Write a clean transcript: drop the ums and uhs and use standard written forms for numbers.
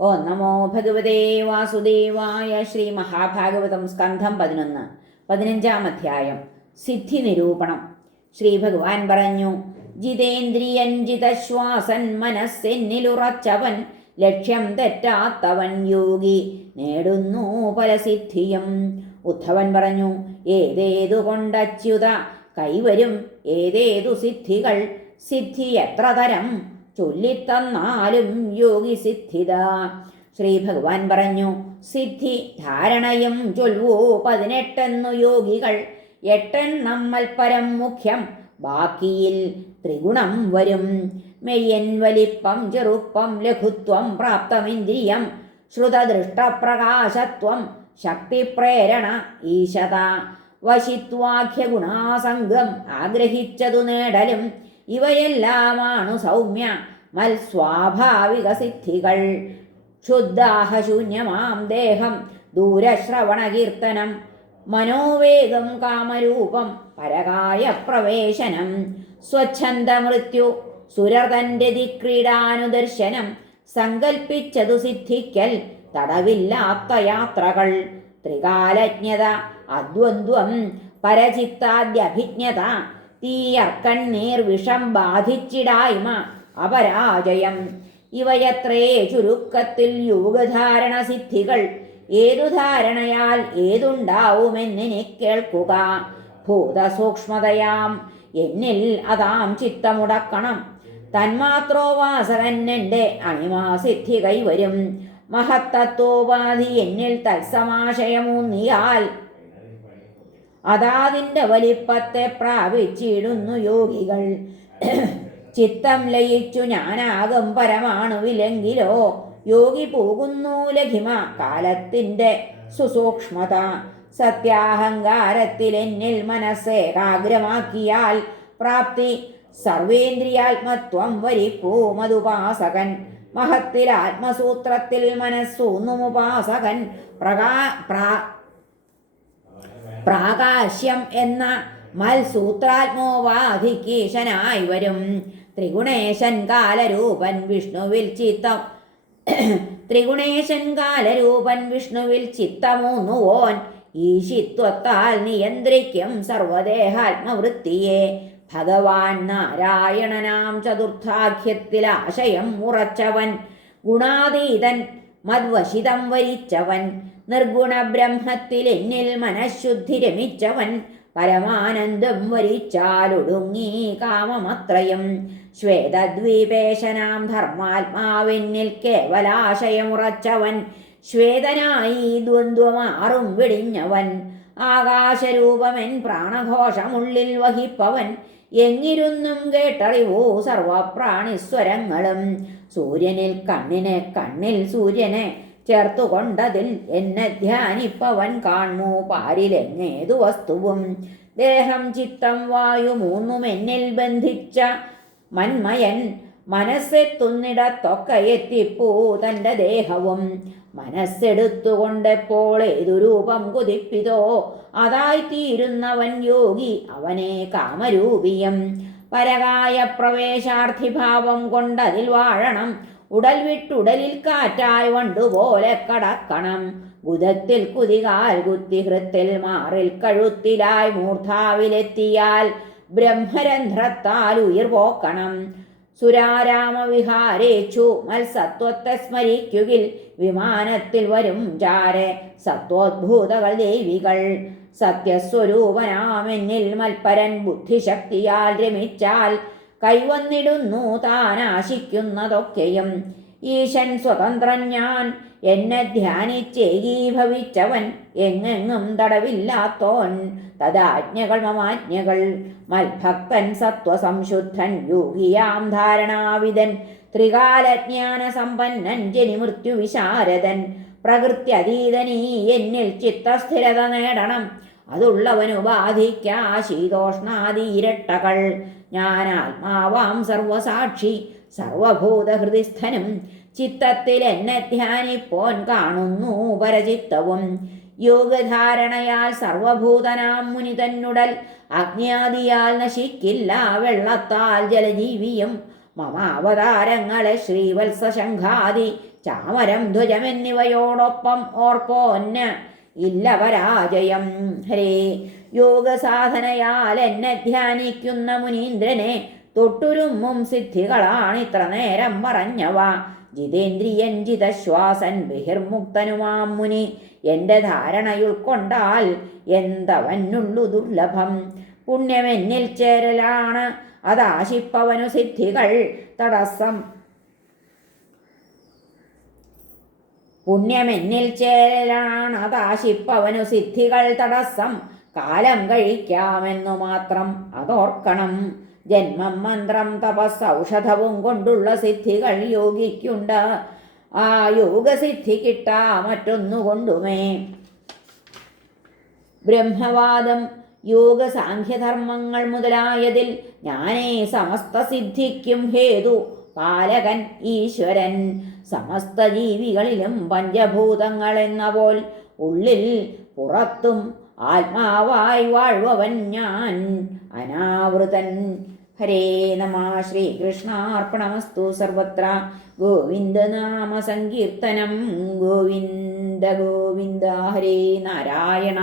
ഓം നമോ ഭഗവതേ വാസുദേവായ. ശ്രീ മഹാഭാഗവതം സ്കന്ധം 11 15-ാം അധ്യായം. സിദ്ധി നിരൂപണം. ശ്രീ ഭഗവാൻ പറഞ്ഞു: ജിതേന്ദ്രിയൻ ജിതശ്വാസൻ മനസ്സെന്നിലുറച്ചവൻ ലക്ഷ്യം തെറ്റാത്തവൻ യോഗി നേടുന്നു പരസിദ്ധിയും. ഉദ്ധവൻ പറഞ്ഞു: ഏതേതു കൊണ്ടച്യുത കൈവരും ഏതേതു സിദ്ധികൾ? സിദ്ധി എത്ര തരം ചൊല്ലിത്തന്നാലും യോഗി സിദ്ധിത. ശ്രീ ഭഗവാൻ പറഞ്ഞു: സിദ്ധി ധാരണയും ചൊൽവൂ 18 യോഗികൾ. 8 നമ്മൾ പരം മുഖ്യം, ബാക്കിയിൽ ത്രിഗുണം വരും. മെയ്യൻ വലിപ്പം ചെറുപ്പം ലഘുത്വം പ്രാപ്തമിന്ദ്രിയം ശ്രുതദൃഷ്ടപ്രകാശത്വം ശക്തിപ്രേരണ ഈശത വശിത്വാഖ്യഗുണാസംഗം ആഗ്രഹിച്ചതു നേടലും ഇവയെല്ലാമാണു സൗമ്യ മൽസ്വാഭാവിക സിദ്ധികൾ. ക്ഷുദ്ദാഹശൂന്യമാം ദേഹം ദൂരശ്രവണകീർത്തനം മനോവേഗം കാമരൂപം പരകായ പ്രവേശനം സ്വച്ഛന്ദമൃത്യു സുരതന്റെതിക്രീഡാനുദർശനം സങ്കൽപ്പിച്ചതു സിദ്ധിക്കൽ തടവില്ലാത്ത യാത്രകൾ. ത്രികാലജ്ഞത അദ്വന്ദ്വം പരചിത്താദ്യഭിജ്ഞത തീയർക്കണ്ണീർ വിഷം ബാധിച്ചിടായ്മ അപരാജയം. ഇവയത്രേ ചുരുക്കത്തിൽ യോഗധാരണ സിദ്ധികൾ. ഏതു ധാരണയാൽ ഏതുണ്ടാവുമെന്നിനെ കേൾക്കുക. ഭൂതസൂക്ഷ്മതയാം എന്നിൽ അതാം ചിത്തമുടക്കണം. തന്മാത്രോപാസകൻ എൻ്റെ അണിമാസിദ്ധി കൈവരും. മഹത്തത്വോപാധി എന്നിൽ തത്സമാശയമൂന്നിയാൽ അതാതിൻ്റെ വലിപ്പത്തെ പ്രാപിച്ചിടുന്നു യോഗികൾ. ചിത്തം ലയിച്ചു ഞാനാകും പരമാണുവിലെങ്കിലോ യോഗി പോകുന്നു ലഘിമ കാലത്തിൻ്റെ സുസൂക്ഷ്മത. സത്യാഹങ്കാരത്തിൽ എന്നിൽ മനസ്സേകാഗ്രമാക്കിയാൽ പ്രാപ്തി സർവേന്ദ്രിയാത്മത്വം വരിപ്പൂ മതുപാസകൻ. മഹത്തിൽ ആത്മസൂത്രത്തിൽ മനസ്സൂന്നുമുപാസകൻ പ്രാകാശ്യം എന്ന മൽസൂത്രാത്മോപാധികീശനായി വരും. ത്രിഗുണേശൻ കാലരൂപൻ വിഷ്ണുവിൽ ചിത്തം ത്രിഗുണേശൻ കാലരൂപൻ വിഷ്ണുവിൽ ചിത്തമൂന്നുവോൻ ഈശിത്വത്താൽ നിയന്ത്രിക്കും സർവദേഹാത്മവൃത്തിയെ. ഭഗവാൻ നാരായണനാം ചതുർത്ഥാഖ്യത്തിൽ ആശയം ഉറച്ചവൻ. ഗുണാതീതൻ മദ്വശിതം വരിച്ചവൻ. നിർഗുണ ബ്രഹ്മത്തിൽ എന്നിൽ മനഃശുദ്ധി രമിച്ചവൻ. പരമാനന്ദം വരിച്ചാലൊടുങ്ങി കാമമത്രയും. ശ്വേതദ്വീപേശനാം ധർമാത്മാവെന്നിൽ കേവലാശയമുറച്ചവൻ. ശ്വേതനായി ദ്വന്ദ്വമാറും വെടിഞ്ഞവൻ. ആകാശരൂപമെൻ പ്രാണഘോഷമുള്ളിൽ വഹിപ്പവൻ. എങ്ങിരുന്നും കേട്ടറിവൂ സർവപ്രാണിസ്വരങ്ങളും. സൂര്യനിൽ കണ്ണിൽ സൂര്യനെ ചേർത്തുകൊണ്ടതിൽ എന്നെ ധ്യാനിപ്പവൻ കാൺമൂ പാരിലെങ്ങേതു വസ്തുവും. ദേഹം ചിത്തം വായു മൂന്നും എന്നിൽ ബന്ധിച്ച മന്മയൻ മനസ്സെത്തുന്നിടത്തൊക്കെ എത്തിപ്പൂ തൻ്റെ ദേഹവും. മനസ്സെടുത്തുകൊണ്ടെപ്പോൾ ഏതു രൂപം കുതിപ്പിതോ അതായിത്തീരുന്നവൻ യോഗി അവനെ കാമരൂപിയം. പരകായ പ്രവേശാർത്ഥിഭാവം കൊണ്ടതിൽ വാഴണം. ഉടൽ വിട്ടുടലിൽ കാറ്റായി വണ്ടുപോലെ കടക്കണം. ഗുദത്തിൽ കുതികാൽ കുത്തി ഹൃത്തിൽ മാറിൽ കഴുത്തിലായി മൂർധാവിലെത്തിയാൽ ബ്രഹ്മരന്ധ്രത്താൽ ഉയിർ പോക്കണം. സുരാരാമവിഹാരേച്ചു മത്സത്വത്തെ സ്മരിക്കുകിൽ വിമാനത്തിൽ വരും ചാരെ സത്വോദ്ഭൂതകൾ ദേവികൾ. സത്യസ്വരൂപനാമെന്നിൽ മൽപരൻ ബുദ്ധിശക്തിയാൽ രമിച്ചാൽ കൈവന്നിടുന്നു താനാശിക്കുന്നതൊക്കെയും. ഈശൻ സ്വതന്ത്രൻ ഞാൻ എന്നെ ധ്യാനിച്ചേകീഭവിച്ചവൻ. എങ്ങെങ്ങും തടവില്ലാത്തോൻ തദാജ്ഞകൾ മമാജ്ഞകൾ. മൽഭക്തൻ സത്വസംശുദ്ധൻ യോഗിയാം ധാരണാവിദൻ. ത്രികാലജ്ഞാന സമ്പന്നൻ ജനിമൃത്യു വിശാരദൻ. പ്രകൃത്യതീതനീ എന്നിൽ ചിത്തസ്ഥിരത നേടണം. അതുള്ളവനു ബാധിക്കാ ശീതോഷ്ണാദി ഇരട്ടകൾ. ഞാനാത്മാവാം സർവസാക്ഷി സർവഭൂതഹൃദിസ്ഥനും. ചിത്തത്തിൽ എന്നെ ധ്യാനിപ്പോൻ കാണുന്നു പരചിത്തവും. യോഗധാരണയാൽ സർവഭൂതനാം മുനി തന്നുടൽ അജ്ഞാതിയാൽ നശിക്കില്ല വെള്ളത്താൽ ജലജീവിയും. മമാവതാരങ്ങളെ ശ്രീവത്സശംഖാദി ചാമരം ധ്വജം എന്നിവയോടൊപ്പം ഓർപ്പോന് ഇല്ല പരാജയം. ഹരേ, യോഗസാധനയാൽ എന്നെ ധ്യാനിക്കുന്ന മുനീന്ദ്രനെ തൊട്ടുരുമ്മും സിദ്ധികളാണിത്ര നേരം പറഞ്ഞവ. ജിതേന്ദ്രിയൻ ജിതശ്വാസൻ ബഹിർമുക്തനുമാം മുനി എൻ്റെ ധാരണയുൾക്കൊണ്ടാൽ എന്തവനുള്ളു ദുർലഭം. പുണ്യമെന്നിൽ ചേരലാണ് അതാശിപ്പവനു സിദ്ധികൾ തടസ്സം. പുണ്യമെന്നിൽ ചേരലാണ് അതാശിപ്പവനു സിദ്ധികൾ തടസ്സം. കാലം കഴിക്കാമെന്നു മാത്രം അതോർക്കണം. ജന്മം മന്ത്രം തപസ് ഔഷധവും കൊണ്ടുള്ള സിദ്ധികൾ യോഗിക്കുണ്ട്. ആ യോഗസിദ്ധി കിട്ടാ മറ്റൊന്നുകൊണ്ടുമേ. ബ്രഹ്മവാദം യോഗ സാഖ്യധർമ്മങ്ങൾ മുതലായതിൽ ഞാനേ സമസ്ത സിദ്ധിക്കും ഹേതു പാലകൻ ഈശ്വരൻ. സമസ്ത ജീവികളിലും പഞ്ചഭൂതങ്ങൾ എന്ന പോൽ ഉള്ളിൽ പുറത്തും ആത്മാവായി വാഴ്വവൻ ഞാൻ അനാവൃതൻ. ഹരേ നമ. ശ്രീകൃഷ്ണാർപ്പണമസ്തു. സർവത്ര ഗോവിന്ദനാമ സങ്കീർത്തനം. ഗോവിന്ദ ഗോവിന്ദ. ഹരേ നാരായണ.